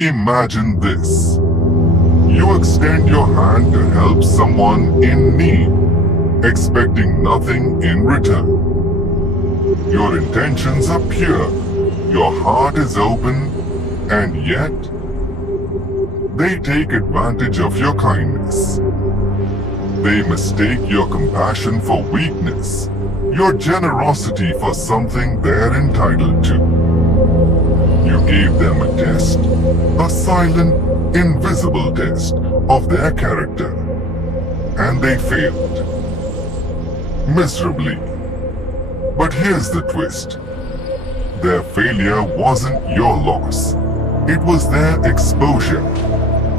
Imagine this. You extend your hand to help someone in need, expecting nothing in return. Your intentions are pure, your heart is open, and yet, they take advantage of your kindness. They mistake your compassion for weakness, your generosity for something they're entitled to. You gave them a test, a silent, invisible test of their character, and they failed. Miserably. But here's the twist. Their failure wasn't your loss. It was their exposure,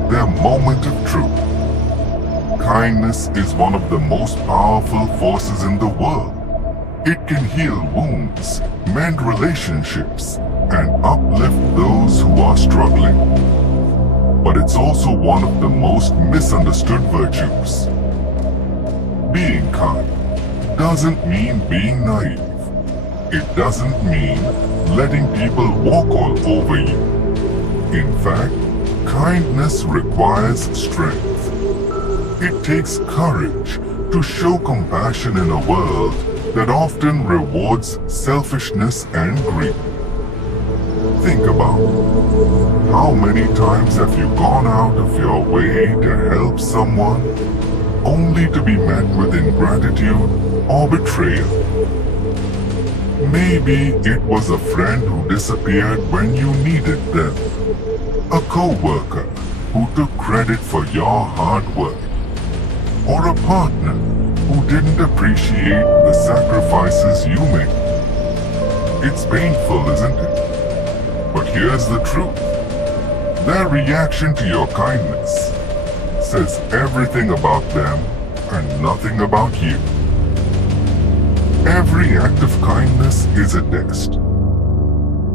their moment of truth. Kindness is one of the most powerful forces in the world. It can heal wounds, mend relationships, and uplift those who are struggling. But it's also one of the most misunderstood virtues. Being kind doesn't mean being naive. It doesn't mean letting people walk all over you. In fact, kindness requires strength. It takes courage to show compassion in a world that often rewards selfishness and greed. Think about it. How many times have you gone out of your way to help someone only to be met with ingratitude or betrayal? Maybe it was a friend who disappeared when you needed them, a co-worker who took credit for your hard work, or a partner who didn't appreciate the sacrifices you made. It's painful, isn't it? But here's the truth. Their reaction to your kindness says everything about them and nothing about you. Every act of kindness is a test.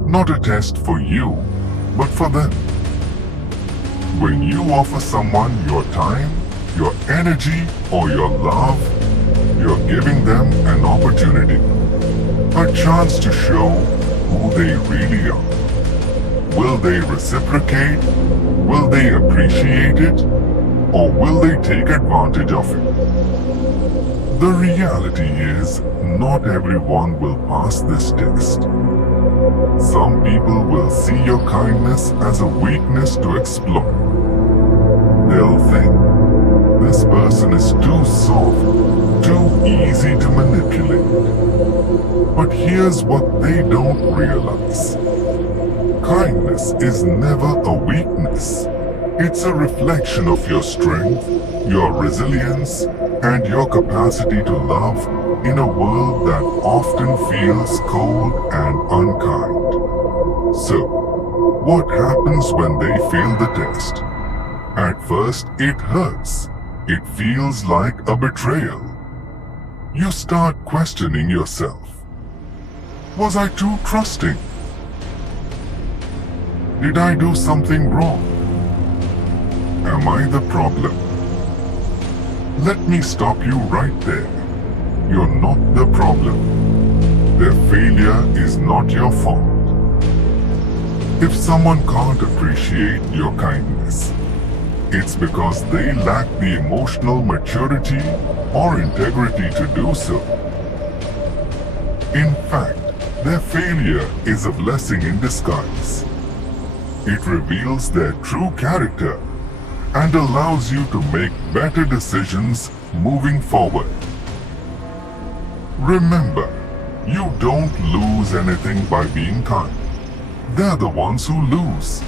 Not a test for you, but for them. When you offer someone your time, your energy, or your love, you're giving them an opportunity, a chance to show who they really are. Will they reciprocate? Will they appreciate it? Or will they take advantage of it? The reality is, not everyone will pass this test. Some people will see your kindness as a weakness to exploit. They'll think, this person is too soft, too easy to manipulate. But here's what they don't realize. Kindness is never a weakness. It's a reflection of your strength, your resilience, and your capacity to love in a world that often feels cold and unkind. So, what happens when they fail the test? At first, it hurts. It feels like a betrayal. You start questioning yourself. Was I too trusting? Did I do something wrong? Am I the problem? Let me stop you right there. You're not the problem. Their failure is not your fault. If someone can't appreciate your kindness, it's because they lack the emotional maturity or integrity to do so. In fact, their failure is a blessing in disguise. It reveals their true character and allows you to make better decisions moving forward. Remember, you don't lose anything by being kind. They're the ones who lose.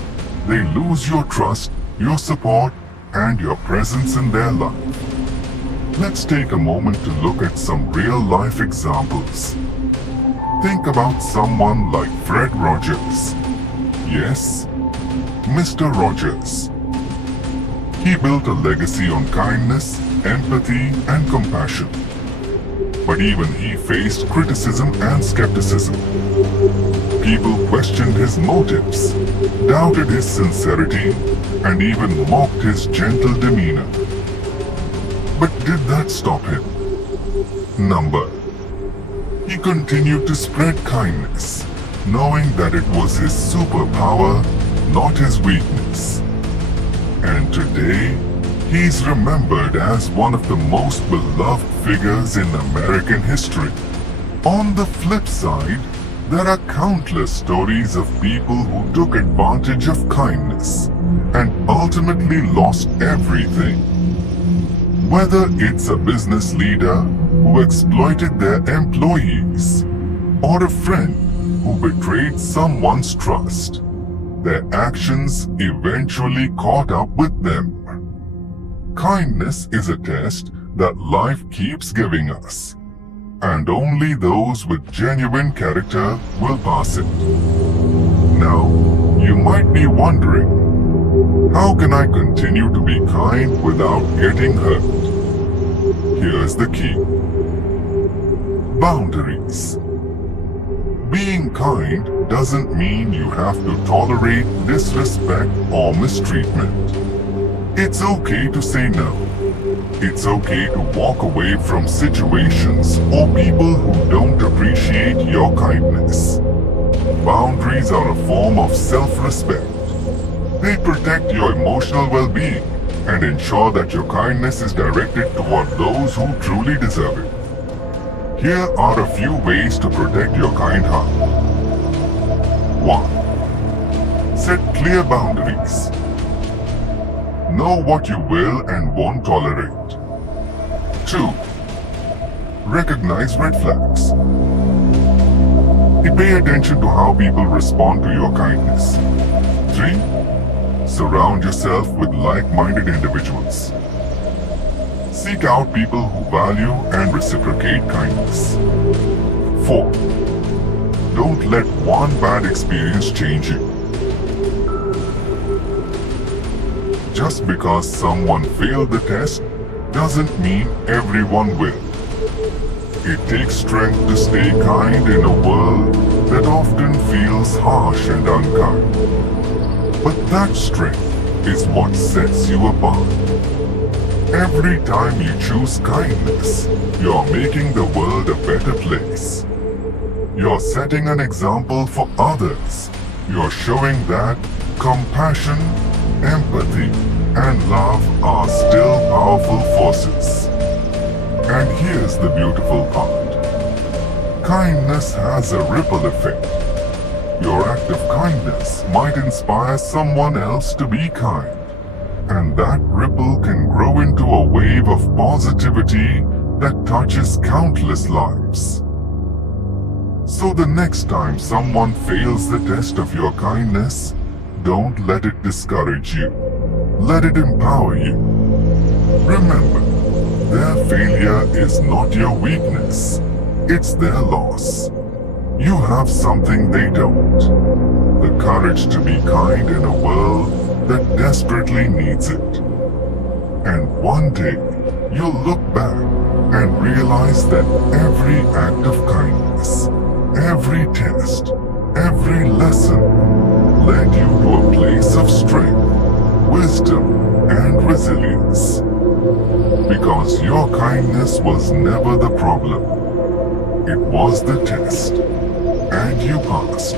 They lose your trust, your support, and your presence in their life. Let's take a moment to look at some real-life examples. Think about someone like Fred Rogers. Yes, Mr. Rogers. He built a legacy on kindness, empathy, and compassion. But even he faced criticism and skepticism. People questioned his motives, doubted his sincerity, and even mocked his gentle demeanor. But did that stop him? Number. He continued to spread kindness, knowing that it was his superpower not his weakness. And today, he's remembered as one of the most beloved figures in American history. On the flip side, there are countless stories of people who took advantage of kindness and ultimately lost everything. Whether it's a business leader who exploited their employees or a friend who betrayed someone's trust, their actions eventually caught up with them. Kindness is a test that life keeps giving us, and only those with genuine character will pass it. Now, you might be wondering, how can I continue to be kind without getting hurt? Here's the key. Boundaries. Being kind doesn't mean you have to tolerate disrespect or mistreatment. It's okay to say no. It's okay to walk away from situations or people who don't appreciate your kindness. Boundaries are a form of self-respect. They protect your emotional well-being and ensure that your kindness is directed toward those who truly deserve it. Here are a few ways to protect your kind heart. 1. Set clear boundaries. Know what you will and won't tolerate. 2. Recognize red flags. Pay attention to how people respond to your kindness. 3. Surround yourself with like-minded individuals. Seek out people who value and reciprocate kindness. 4. Don't let one bad experience change you. Just because someone failed the test doesn't mean everyone will. It takes strength to stay kind in a world that often feels harsh and unkind. But that strength is what sets you apart. Every time you choose kindness, you're making the world a better place. You're setting an example for others. You're showing that compassion, empathy, and love are still powerful forces. And here's the beautiful part. Kindness has a ripple effect. Your act of kindness might inspire someone else to be kind. And that ripple can grow into a wave of positivity that touches countless lives. So the next time someone fails the test of your kindness, don't let it discourage you. Let it empower you. Remember, their failure is not your weakness. It's their loss. You have something they don't. The courage to be kind in a world that desperately needs it. And one day, you'll look back and realize that every act of kindness, every test, every lesson led you to a place of strength, wisdom, and resilience. Because your kindness was never the problem. It was the test, and you passed.